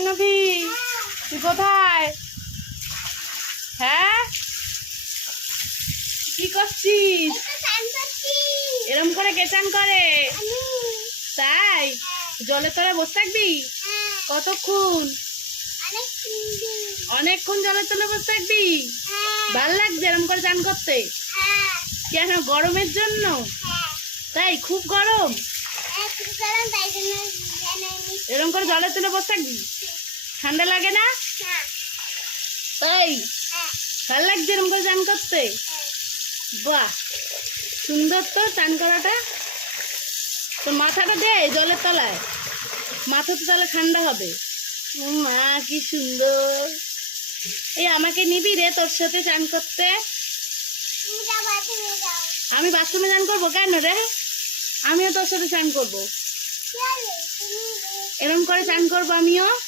জাহ্নবী, তুই কোথায়? হ্যাঁ, কি করছিস? এরম করে কে চান করে? তাই জলের তলায় বসে থাকবি কতক্ষণ? অনেকক্ষণ জলের তলায় বসে থাকবি? ভাল লাগছে এরম করে চান করতে? কেন, গরমের জন্য? তাই খুব গরম? এরম করে জলের তলায় বসে থাকবি? ঠান্ডা লাগে না? তাই ভাল লাগছে এরম করে চান করতে? বাহ, সুন্দর তো চান করাটা। তোর মাথাটা দে জলের তলায়, মাথা তো তাহলে ঠান্ডা হবে। মা কি সুন্দর। এই আমাকে নিবি রে তোর সাথে চান করতে? আমি বাথরুমে চান করবো কেন রে? আমিও তোর সাথে চান করবো, এরম করে চান করবো আমিও।